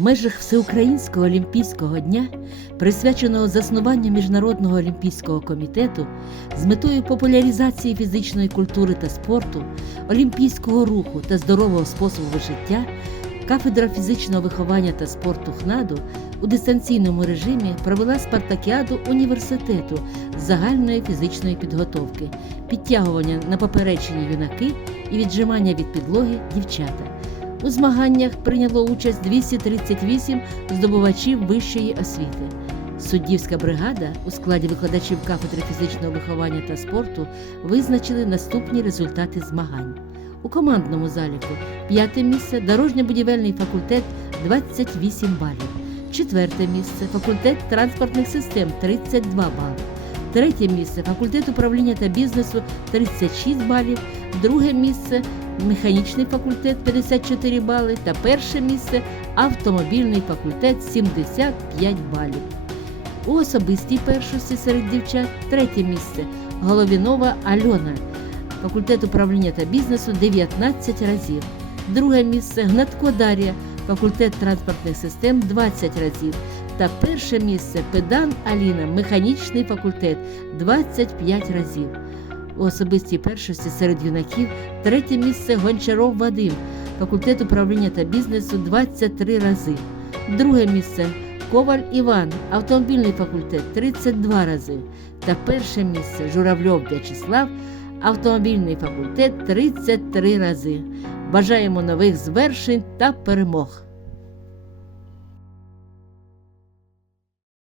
В межах Всеукраїнського олімпійського дня, присвяченого заснуванню Міжнародного олімпійського комітету, з метою популяризації фізичної культури та спорту, олімпійського руху та здорового способу життя, кафедра фізичного виховання та спорту ХНАДу у дистанційному режимі провела спартакіаду університету загальної фізичної підготовки, підтягування на поперечені юнаки і віджимання від підлоги дівчата. У змаганнях прийняло участь 238 здобувачів вищої освіти. Суддівська бригада у складі викладачів кафедри фізичного виховання та спорту визначили наступні результати змагань. У командному заліку п'яте місце дорожньо-будівельний факультет 28 балів, четверте місце факультет транспортних систем 32 бали, третє місце факультет управління та бізнесу 36 балів, друге місце механічний факультет 54 бали та перше місце автомобільний факультет 75 балів. У особистій першості серед дівчат третє місце Головінова Альона, факультет управління та бізнесу 19 разів. Друге місце Гнатко Дар'я, факультет транспортних систем 20 разів. Та перше місце Педан Аліна, механічний факультет 25 разів. У особистій першості серед юнаків третє місце Гончаров Вадим, факультет управління та бізнесу 23 рази. Друге місце Коваль Іван, автомобільний факультет 32 рази. Та перше місце Журавльов В'ячеслав, автомобільний факультет 33 рази. Бажаємо нових звершень та перемог!